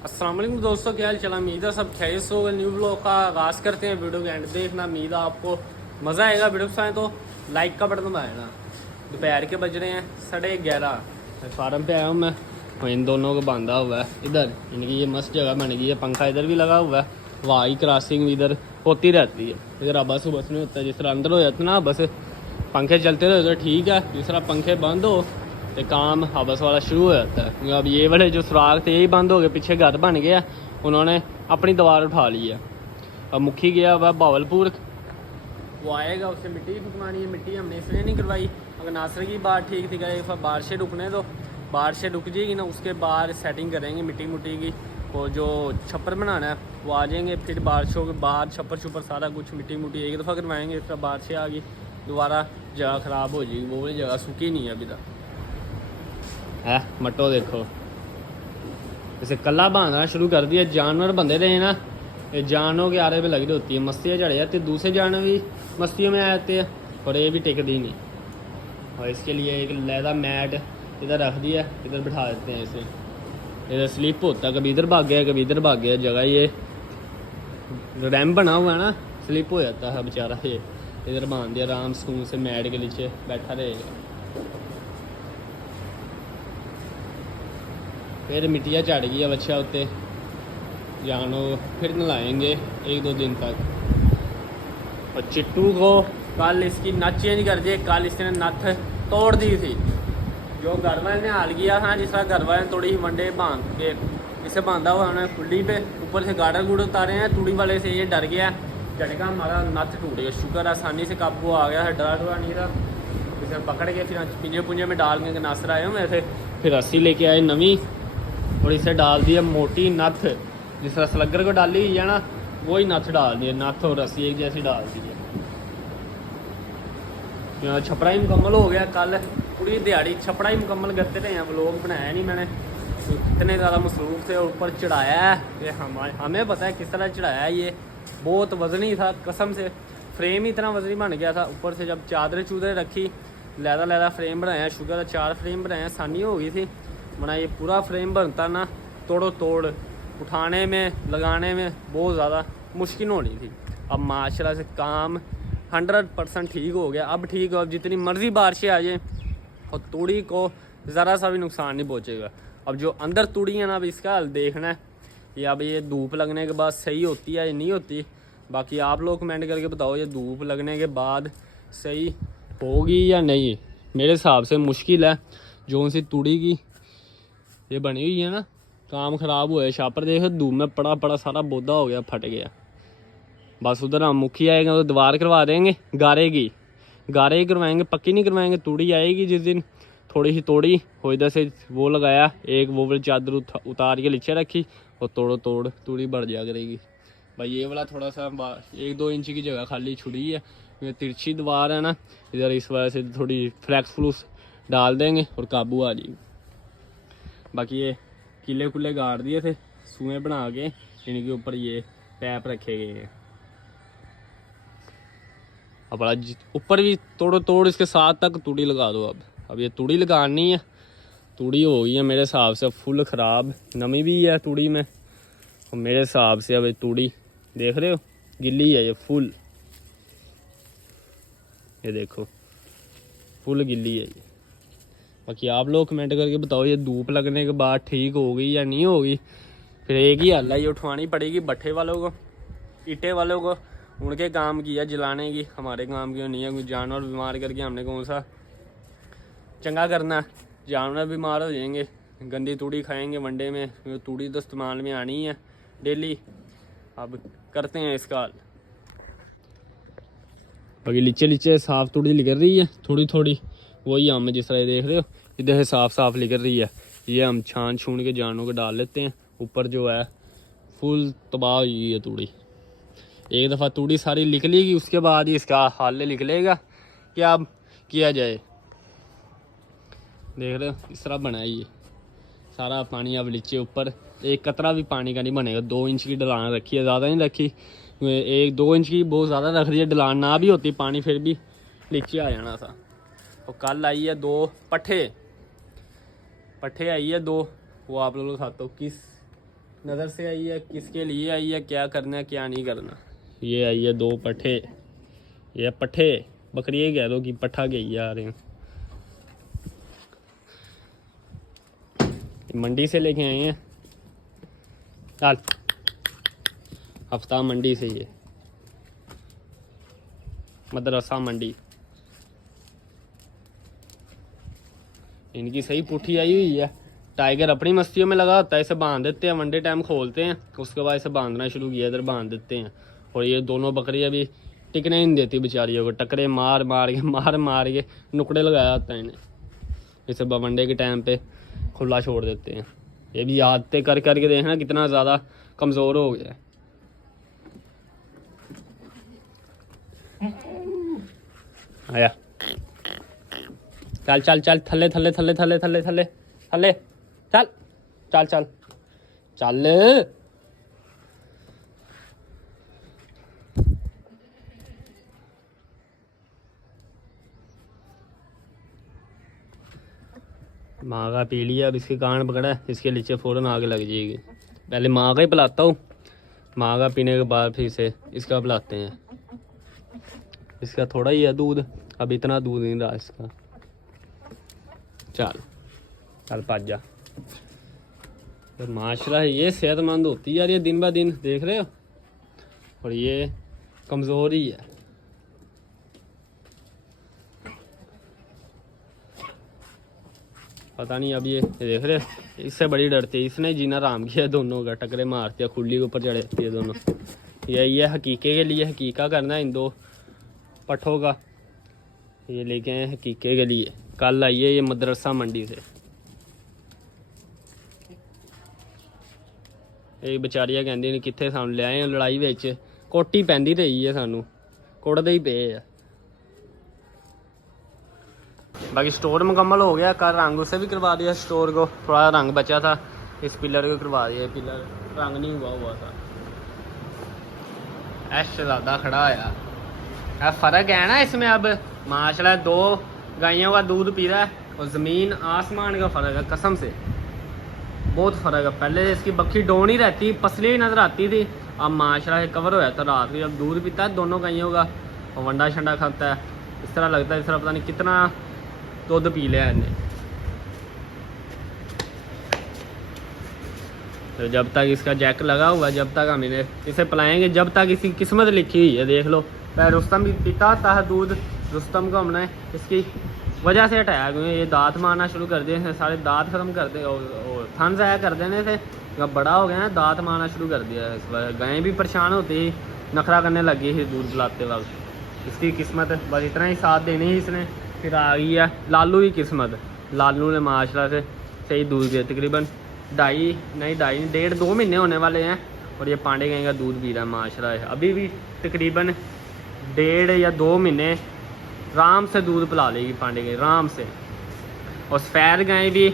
अस्सलाम वालेकुम दोस्तों, क्या हाल चला। उम्मीद है सब खैरियत से होगा। न्यू ब्लॉग का आगाज़ करते हैं। वीडियो के एंड देखना, उम्मीद है आपको मज़ा आएगा। वीडियो पसंद तो लाइक का बटन दबाना। दोपहर के बज रहे हैं 11:30। फार्म पे आया हूँ मैं, और इन दोनों को बांधा हुआ है इधर। इनकी ये मस्त जगह बन गई है, पंखा इधर भी लगा हुआ है। वहाँ की क्रॉसिंग भी इधर होती रहती है। इधर आबस उबस नहीं होता। जिस तरह अंदर हो जाता ना, बस पंखे चलते रहे तो ठीक है। जिस तरह पंखे बंद हो तो काम हबस वाला शुरू हो जाता है। अब ये वाले जो सुराग थे यही बंद हो गए, पीछे घर बन गया, उन्होंने अपनी दीवार उठा ली है। अब मुखी गया वह बावलपुर, वो आएगा, उससे मिट्टी फुकवानी है। मिट्टी हमने इसलिए नहीं करवाई, अगर नासर की बात ठीक थी, कहे फिर बारिशें रुकने दो, बारिशें रुक जाएगी ना, उसके बाद सेटिंग करेंगे मिट्टी मुट्टी की। और जो छप्पर बनाना है वो आ जाएंगे, फिर बारिशों के बाद छप्पर छुपर सारा कुछ मिट्टी मुट्टी एक दफ़ा करवाएंगे। इस तरह बारिशें आ गई दोबारा जगह ख़राब हो जाएगी। वो वाली जगह सूखी नहीं है अभी तक है। मटो देखो, जैसे कला बांधना शुरू कर दिया। जानवर बंधे रहे ना, ये जानवरों के आरे पे लगी होती है, मस्तियाँ चढ़ जाती है, दूसरे जानवर भी मस्तियों में आ जाते हैं और ये भी टिकती नहीं। और इसके लिए एक लैदा मैट इधर रख दिया, इधर बिठा देते हैं इसे। इधर स्लिप होता है, कभी इधर भाग गया कभी इधर भाग गया। जगह ये रैम बना हुआ है ना, स्लिप हो जाता है बेचारा। ये इधर बांध दिया, आराम सुकून से मैट के नीचे बैठा रहेगा। फिर मिट्टियाँ चढ़ गई है बच्चा उत्ते, जानो फिर नलाएंगे 1-2 दिन तक। और चिट्टू को कल इसकी नथ चेंज कर दी। कल इसने नथ तोड़ दी थी, जो घर वाले ने हाल किया था। जिस तरह घर वाले ने थोड़ी वनडे बांध के इसे बांधा हुआ उन्होंने खुली पे, ऊपर से गार्डर गुड़ उतारे हैं। तूड़ी वाले से ये डर गया, झटका हमारा नथ टूट गया। शुक्र आसानी से काबू आ गया है, डरा डरा नहीं था। इसे पकड़ के फिर पिंजे पुंजे में डाल के नासर आए हुए थे। फिर रस्सी लेके आए नवी और इसे डाल दिया मोटी नथ। जिस तरह स्लगर को डाली हुई है ना, वही नथ डाल दी है। नथ और रस्सी एक जैसी डाल दी है। छपड़ा ही मुकम्मल हो गया। कल पूरी दिहाड़ी छपड़ा ही मुकम्मल करते रहे हैं। व्लॉग बनाया नहीं मैंने, इतने ज़्यादा मसरूफ से ऊपर चढ़ाया है। ये हमें पता है किस तरह चढ़ाया है। ये बहुत वजनी था कसम से, फ्रेम ही इतना वजनी बन गया था। ऊपर से जब चादरें चूदरें रखी, लैदा लैदा फ्रेम बनाया। शुगर 4 फ्रेम बनाए, आसानी हो गई थी। वरना ये पूरा फ्रेम बनता ना, तोड़ो तोड़ उठाने में लगाने में बहुत ज़्यादा मुश्किल होनी थी। अब माशाल्लाह से काम 100% ठीक हो गया। अब ठीक हो, अब जितनी मर्ज़ी बारिशें आ जाए और तूड़ी को ज़रा सा भी नुकसान नहीं पहुँचेगा। अब जो अंदर तूड़ी है ना, अब इसका हाल देखना है कि अब ये धूप लगने के बाद सही होती है या नहीं होती। बाकी आप लोग कमेंट करके बताओ, ये धूप लगने के बाद सही होगी या नहीं। मेरे हिसाब से मुश्किल है। जो सी तूड़ी की ये बनी हुई है ना, काम ख़राब हुआ है। शापर देखो धूप में पड़ा पड़ा सारा बौदा हो गया, फट गया। बस उधर हम मुखी आएगा तो दीवार करवा देंगे, गारे की करवाएंगे, पक्की नहीं करवाएंगे। तूड़ी आएगी जिस दिन, थोड़ी सी तोड़ी हो, इधर से वो लगाया, एक वो वाली चादर उतार के नीचे रखी और तोड़ो तोड़ तूड़ी बढ़ जाया करेगी। भाई ये वाला थोड़ा सा 1-2 इंच की जगह खाली छुड़ी है, ये तिरछी दीवार है ना इधर, इस वजह से थोड़ी फ्लैक्स फ्लूस डाल देंगे और काबू आ जाएगी। बाकी ये किले कुले गाड़ दिए थे सुए बना के, इनके ऊपर ये पैप रखे गए हैं। अब बड़ा ऊपर भी तोड़ो तोड़, इसके साथ तक तूड़ी लगा दो। अब ये तूड़ी लगानी है। तूड़ी हो गई है मेरे हिसाब से फुल ख़राब, नमी भी है तूड़ी में। और मेरे हिसाब से अब ये तूड़ी देख रहे हो गिल्ली है, ये फुल, ये देखो फुल गिल्ली है ये। बाकी आप लोग कमेंट करके बताओ, ये धूप लगने के बाद ठीक होगी या नहीं होगी। फिर एक ही हल है, ये उठवानी पड़ेगी भट्ठे वालों को, ईटे वालों को। उनके काम की है जलाने की, हमारे काम की नहीं है। कोई जानवर बीमार करके हमने कौन सा चंगा करना। जानवर बीमार हो जाएंगे, गंदी तूड़ी खाएंगे वनडे में। तूड़ी तो इस्तेमाल में आनी है डेली। अब करते हैं इसका हल। बाकी नीचे नीचे साफ तूड़ी निकल रही है थोड़ी थोड़ी, वही हम जिस तरह देख रहे हो इधर से साफ साफ निकल रही है। ये हम छान छून के जानों को डाल लेते हैं। ऊपर जो है फुल तबाह हुई है तूड़ी। एक दफ़ा तूड़ी सारी निकलेगी, उसके बाद ही इसका हल निकलेगा क्या अब किया जाए। देख रहे हो इस तरह बना है ये सारा पानी। अब नीचे ऊपर एक कतरा भी पानी का नहीं बनेगा। 2 इंच की ढलान रखी है, ज़्यादा नहीं रखी। 1-2 इंच की बहुत ज़्यादा रख दी है। ढलान ना भी होती, पानी फिर भी नीचे आ जाना था। और कल आई है 2 पट्ठे आई है 2, वो आप लोगों के साथ तो किस नज़र से आई है, किसके लिए आई है, क्या करना है क्या नहीं करना। ये आई है 2 पट्ठे, ये पट्ठे बकरी कह दो कि पट्ठा गई आ रहे हैं। मंडी से लेके आए हैं, चल हफ्ता मंडी से, ये मदरसा मंडी। इनकी सही पुट्ठी आई हुई है। टाइगर अपनी मस्तियों में लगा होता है, इसे बांध देते हैं, वनडे टाइम खोलते हैं, उसके बाद इसे बांधना शुरू किया, इधर बांध देते हैं। और ये दोनों बकरी अभी टिकने ही नहीं देती बेचारियों को, टकरे मार मार के नुकड़े लगाया होता है इन्हें, इसे वनडे के टाइम पे खुला छोड़ देते हैं। ये भी आदतें कर करके देखना कितना ज़्यादा कमज़ोर हो गया है। आया, चल चल चल, थल्ले थल्ले थल्ले थल्ले थल्ले थल्ले थल्ले, चल चल चल चल। माँ का पी लिया, अब इसके कान पकड़ा है, इसके नीचे फ़ौरन आगे लग जाएगी। पहले माँ का ही पिलाता हूँ, माँ का पीने के बाद फिर से इसका पिलाते हैं। इसका थोड़ा ही है दूध, अब इतना दूध नहीं रहा इसका। चल चल पाज जा। तो माशाल्लाह ये सेहतमंद होती है यार, ये दिन ब दिन देख रहे हो, और ये कमज़ोर ही है। पता नहीं अब ये देख रहे हो, इससे बड़ी डरती है, इसने जीना आराम किया दोनों का, टकरे मारती है, खुली के ऊपर चढ़ जाती है दोनों। ये हकीके के लिए हकीका करना है इन 2 पट्ठों का, ये लेके आए हकीके के लिए। कल आई है ये मदरसा मंडी से। एक बेचारियां कहंदी ने कित्थे सानू ले आए, लड़ाई विच कोटी पैंदी रही है, सानू कुटदे ही पे है। बाकी स्टोर मुकम्मल हो गया, कल रंग उसे भी करवा दिया, स्टोर को थोड़ा रंग बचा था, इस पिलर को करवा दिया, पिलर रंग नहीं हुआ था। ऐश ज़्यादा खड़ा आया, फ़र्क है ना इसमें। अब माशाल्लाह 2 गायों का दूध पी रहा है, और ज़मीन आसमान का फ़र्क है, कसम से बहुत फ़र्क है। पहले इसकी बक्खी डोन ही रहती, पसली नज़र आती थी, अब माशाल्लाह कवर हो जाता रात को। अब दूध पीता है दोनों गायों का, और वंडा शंडा खाता है, इस तरह लगता है इस तरह पता नहीं कितना दूध पी लिया इन्हें। तो जब तक इसका जैक लगा हुआ है, जब तक हम इसे पिलाएंगे, जब तक इसकी किस्मत लिखी हुई है। देख लो, पहले रुस्तम भी पीता था दूध, रुस्तम को हमने इसकी वजह से हटाया, क्योंकि ये दांत मारना शुरू कर दिए, सारे दांत ख़त्म कर दे और थन ज़ाया कर देने थे। जब बड़ा हो गया ना, दांत मारना शुरू कर दिया। इस वजह गायें भी परेशान होती, नखरा करने लगी थी दूध पिलाते वक्त। इसकी किस्मत बस इतना ही साथ देने ही इसने फिर आ गई है। लालू की किस्मत, लालू ने माशाल्लाह से सही दूध दिया, तकरीबन 1.5-2 महीने होने वाले हैं, और ये पांडे गाय का दूध पी रहा है माशाल्लाह। अभी भी तकरीबन 1.5 या 2 महीने आराम से दूध पिला लेगी पांडे गाय, आराम से। और सफ़ेद गाय भी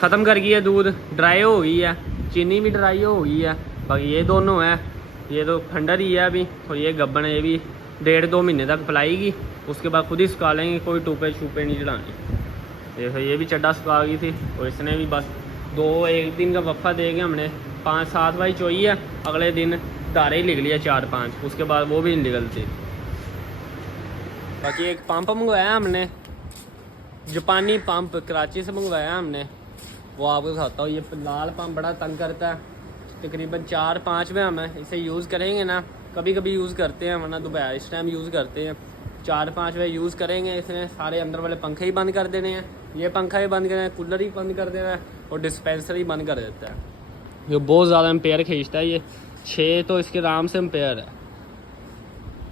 ख़त्म कर गई है दूध, ड्राई हो गई है, चीनी भी ड्राई हो गई है। बाकी ये दोनों है, ये तो खंडर ही है अभी, और ये गब्बन है, ये भी 1.5-2 महीने तक पिलाएगी, उसके बाद खुद ही सुखा लेंगे, कोई टूपे छूपे नहीं चढ़ानी। देखो ये भी चड्डा सुखा गई थी, और इसने भी बस 1 दिन का वफ़ा दे के हमने 5-7 बाई चोई है, अगले दिन धारे ही निकली लिया 4-5, उसके बाद वो भी नहीं निकलती। बाकी एक पंप मंगवाया हमने, जापानी पंप कराची से मंगवाया हमने, वो आपको दिखाता हूँ। ये लाल पंप बड़ा तंग करता है, तकरीबन 4-5 में हम इसे यूज़ करेंगे ना, कभी कभी यूज़ करते हैं, वरना दोपहर इस टाइम यूज़ करते हैं। 4-5 बजे यूज़ करेंगे, इसने सारे अंदर वाले पंखे ही बंद कर देने हैं, ये पंखा ही बंद करना है, कूलर ही बंद कर देना है, और डिस्पेंसर ही बंद कर देता है। ये बहुत ज़्यादा एम्पेयर खींचता है, ये 6 तो इसके आराम से एम्पेयर है।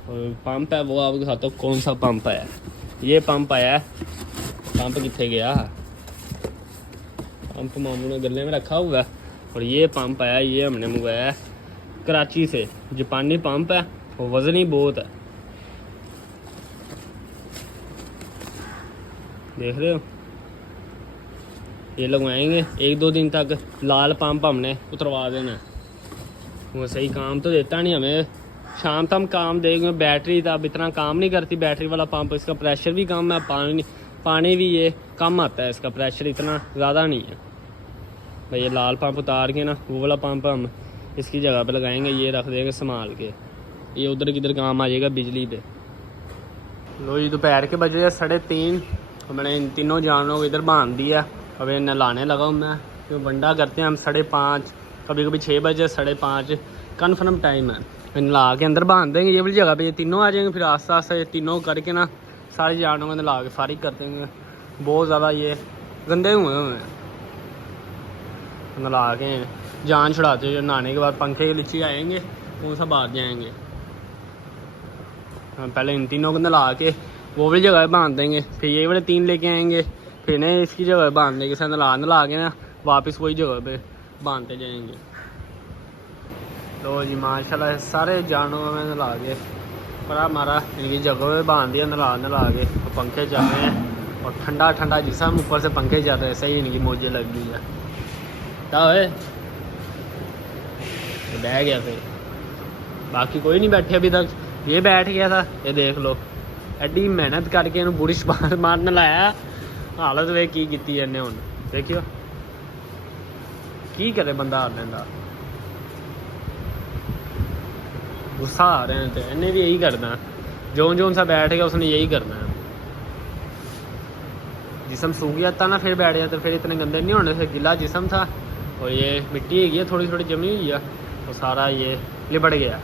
और पंप है वो आपको दिखाता हूँ कौन सा पंप है। ये पंप आया है, पंप कितने गया, पंप मामू ने गले में रखा हुआ है। और ये पंप आया, ये हमने मंगवाया है कराची से, जापानी पंप है, और वज़न ही बहुत है, देख रहे हो। ये लगवाएंगे 1-2 दिन तक, लाल पंप हमने उतरवा देना। वो सही काम तो देता नहीं हमें, शाम तक काम देंगे। बैटरी तो अब इतना काम नहीं करती बैटरी वाला पंप, इसका प्रेशर भी कम है, पानी भी ये कम आता है, इसका प्रेशर इतना ज़्यादा नहीं है। भाई ये लाल पंप उतार के ना वो वाला पंप हम इसकी जगह पे लगाएंगे, ये रख देंगे संभाल के, ये उधर किधर काम आ जाएगा बिजली पे। लो जी दोपहर के बजे 3:30, मैंने इन तीनों जानवरों को इधर बांध दिया। अब ये नहलाने लगा हूँ मैं, तो वंडा करते हैं हम 5:30, कभी कभी 6 बजे 5:30 कन्फर्म टाइम है। फिर नहला के अंदर बांध देंगे ये वाली जगह पे, ये तीनों आ जाएंगे। फिर आस्ते आस्ते ये तीनों करके ना सारे जानवरों को नहला के फारिग कर देंगे। बहुत ज़्यादा ये गंदे हुए हैं, नहला के जान छुड़ाते हुए नहाने के बाद पंखे के नीचे आएंगे, कौन सा बाहर जाएंगे। पहले इन तीनों को नहला के वो वाली जगह बांध देंगे, फिर ये वाले 3 लेके आएंगे, फिर ना इसकी जगह बांध देंगे। सर नहला के ना वापस वही जगह पे बांधते जाएंगे। तो जी माशाल्लाह सारे जानवरों में नहला के परा मारा इनकी जगह पे बांध दिया, नहला के। तो पंखे चल रहे हैं और ठंडा ठंडा जिसम ऊपर से पंखे चल रहे हैं, सही इनकी मौजें लग गई है। क्या है तो बह गया, फिर बाकी कोई नहीं बैठे अभी तक, ये बैठ गया था। ये देख लो एडी मेहनत करके इन्होंने बुरिश मारने लाया, हालत वे की कीती इन्हें। हुण देखियो की करे बंदा हार लेंदा, गुस्सा आ रहे हैं। तो इन्हें भी यही करना, जो सा बैठ गया उसने यही करना है। जिसम सूख गया था ना फिर बैठ गया, तो फिर इतने गंदे नहीं होने थे, गिला जिसम था और ये मिट्टी है थोड़ी थोड़ी जमी हुई है, तो सारा ये लिबड़ गया।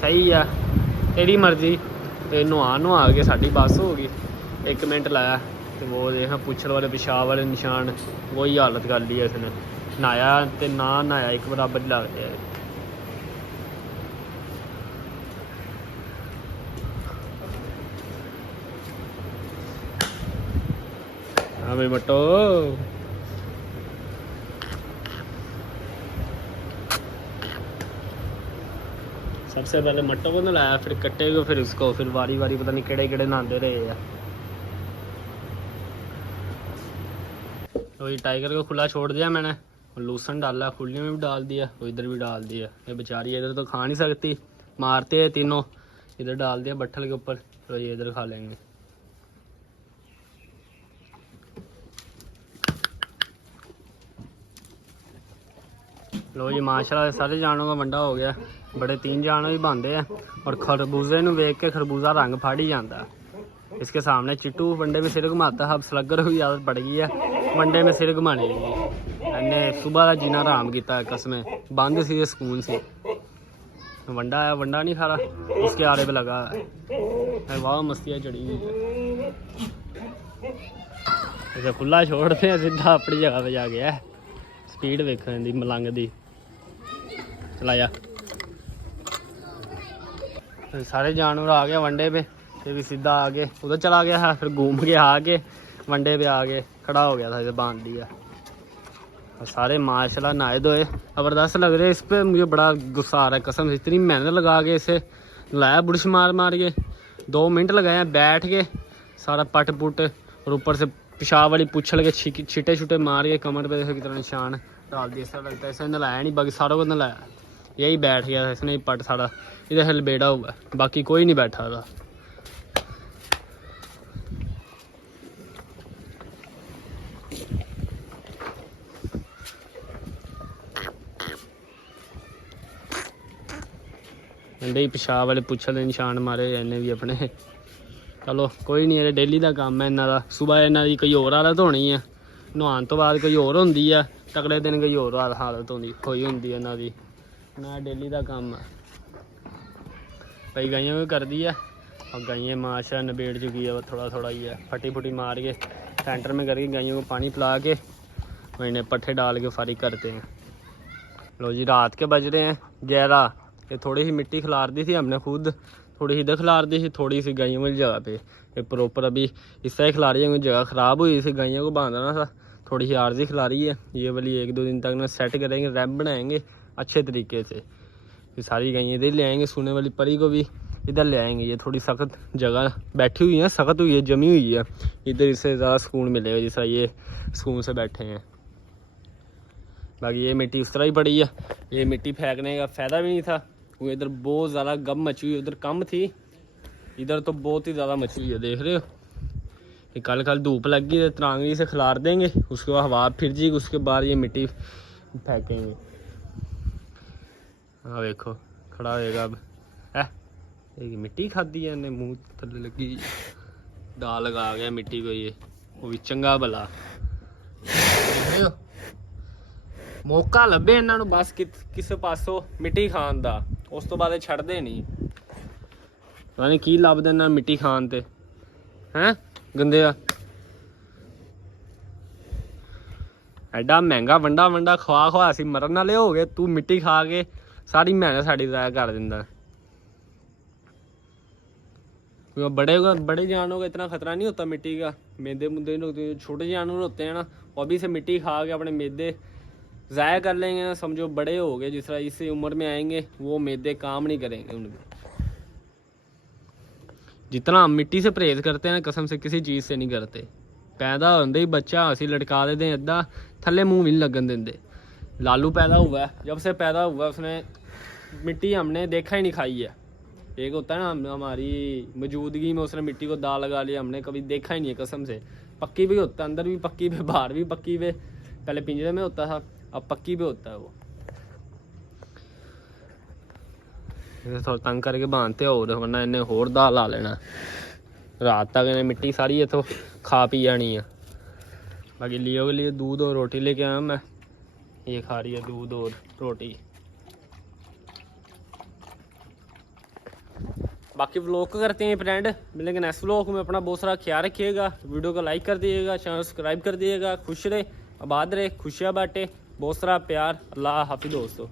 सही है तेरी मर्जी। तो नहा के साड़ी बस हो गई, 1 मिनट लाया तो वो देखा पुछल वाले पेशाब वाले निशान, वही हालत कर ली है इसने। नहाया तो ना नहाया एक बराबर ही लगते है। हाँ भाई बटो सबसे पहले मट्टो को नहलाया, फिर कट्टे को, फिर उसको, फिर वारी वारी पता नहीं केड़े केड़े नहाते रहे हैं। तो ये टाइगर को खुला छोड़ दिया मैंने, और लूसन डाला, खुले में भी डाल दिया, तो इधर भी डाल दिया। ये बेचारी इधर तो खा नहीं सकती, मारते हैं तीनों। इधर डाल दिया बट्ठल के ऊपर, तो ये इधर खा लेंगे। लो जी माशाल्लाह सारे जानवरों का वंडा हो गया। बड़े 3 जानवर भी बांधे हैं, और खरबूजे ਨੂੰ ਵੇਖ के खरबूजा रंग फाड़ ही जाता है। इसके सामने चिट्टू वंडे में सिर घुमाता है, अब स्लगर हुई आदत पड़ गई है वंडे में सिर घुमाने की। इन्हें सुबह का जीना आराम किया, कसमें बंद सी सुकून सी। वंडा है, वंडा नहीं खा रहा, उसके आरे पे लगा है। वाह मस्तियाँ चढ़ी हुई है। इसे खुला छोड़ते हैं, सीधा अपनी जगह पे जा गया। स्पीड वेखो इनकी मलंग दी, चलाया। सारे जानवर आ गए वंडे पे, फिर भी सीधा आगे उधर चला गया है, फिर घूम के आके वंडे पे आके खड़ा हो गया था, इसे बांध दिया। और सारे माशाल्लाह नहाए धोए ज़बरदस्त लग रहे हैं। इस पर मुझे बड़ा गुस्सा आ रहा है कसम से, इतनी मेहनत लगा के इसे लाया बुरश मार मार के, 2 मिनट लगाए बैठ के, सारा पट पुट, और ऊपर से पेशाब वाली पुछल के छिटे छुटे मार के कमर पे देखो कितना निशान डाल दिया। ऐसा लगता है इसे नहलाया नहीं, बाकी सारों को नहलाया, यही बैठ गया था इसने पट सारा, इधर हलबेड़ा हुआ, बाकी कोई नहीं बैठा था। अंडे ही पेशाब वाले पुछल के निशान मारे इन्हें भी अपने। चलो कोई नहीं, ये डेली का काम है इन्हों का। सुबह इन्हों की कोई होर हालत होनी है, नहाने तो बाद कोई होर होंदी है, तगड़े दिन कोई होर हालत होई होंदी इन्हों की। ना डेली का काम है। भाई गाइयों भी कर दी है, और गाइयाँ माशा नबेड़ चुकी है, थोड़ा थोड़ा ही है। फटी फुटी मार के सेंटर में करके गाइयों को पानी पिला के इन्हें पट्ठे डाल के फारिग करते हैं। लो जी रात के बज रहे हैं 11। ये थोड़ी सी मिट्टी खिलार दी थी हमने खुद, थोड़ी सी इधर खिलार दी थी, थोड़ी सी गाइयों वाली जगह पे। ये प्रॉपर अभी इस तरह खिलारी है, जगह ख़राब हुई थी, गाइयों को बांधना था, थोड़ी सी आर्जी खिलारी है। ये वाली 1-2 दिन तक ना सेट करेंगे, रैप बनाएंगे अच्छे तरीके से। फिर सारी गाइयाँ इधर ले आएंगे, सोने वाली परी को भी इधर ले आएंगे। ये थोड़ी सख्त जगह बैठी हुई है, सख्त हुई है, जमी हुई है, इधर इससे ज़्यादा सुकून मिलेगा जैसा ये सुकून से बैठे हैं। बाकी ये मिट्टी उस तरह ही पड़ी है, ये मिट्टी फेंकने का फ़ायदा भी नहीं था, क्योंकि इधर बहुत ज़्यादा गम मची हुई, उधर कम थी, इधर तो बहुत ही ज़्यादा मची हुई है। देख रहे हो कि कल धूप लगी तो तरांगरी से खिलार देंगे, उसके बाद हवा फिर जाएगी, उसके बाद ये मिट्टी फेंकेंगे। हाँ देखो खड़ा होएगा अब। एक मिट्टी खाधी है इन्हें, मुँह थले लगी, दाल लगा गया मिट्टी को, ये वो भी चंगा भला। मौका लभे इन्हों बस किस पासों मिट्टी खान का, उस तो बाद छड्डदे नहीं। पता नहीं की लभदा इन्हां मिट्टी खान ते हैं गंदे आ। एडा महंगा वंडा खवा असी मरन वाले हो गए, तू मिट्टी खा के सारी मेहनत साड़ी ज़ाया कर दिंदा। बड़े जानवरों का इतना खतरा नहीं होता मिट्टी का, मैदे मुद्दे नहीं होते, छोटे जानवर होते हैं ना, वो भी से मिट्टी खा के अपने मैदे ज़ाया कर लेंगे ना, समझो बड़े हो गए, जिस तरह इस उम्र में आएंगे वो मैदे काम नहीं करेंगे उनके। जितना हम मिट्टी से परहेज करते हैं ना, कसम से किसी चीज़ से नहीं करते। पैदा होते ही बच्चा असी लटका देते हैं अद्धा, थल्ले मुँह भी नहीं लगन देंगे। लालू पैदा हुआ है, जब से पैदा हुआ उसने मिट्टी हमने देखा ही नहीं खाई है। एक होता है ना हमारी मौजूदगी में उसने मिट्टी को दाल लगा लिया, हमने कभी देखा ही नहीं है कसम से। पक्की भी होता है, अंदर भी पक्की पे बाहर भी पक्की पे, पहले पिंजरे में होता था, अब पक्की पे होता है वो। थोड़ा तंग करके बांधते और, वरना इन्हें होर दाल ला लेना। रात तक इन्हें मिट्टी सारी इतों खा पी जानी है। बाकी लियो के लिए दूध और रोटी लेके आया मैं, ये खा रही है दूध और रोटी। बाकी व्लॉग करते हैं फ्रेंड, मिलेंगे नेक्स्ट व्लॉग में। अपना बहुत सारा ख्याल रखिएगा, वीडियो को लाइक कर दिएगा, चैनल सब्सक्राइब कर दिएगा। खुश रहे, आबाद रहे, खुशियाँ बांटे, बहुत सारा प्यार। अल्लाह हाफिज़ दोस्तों।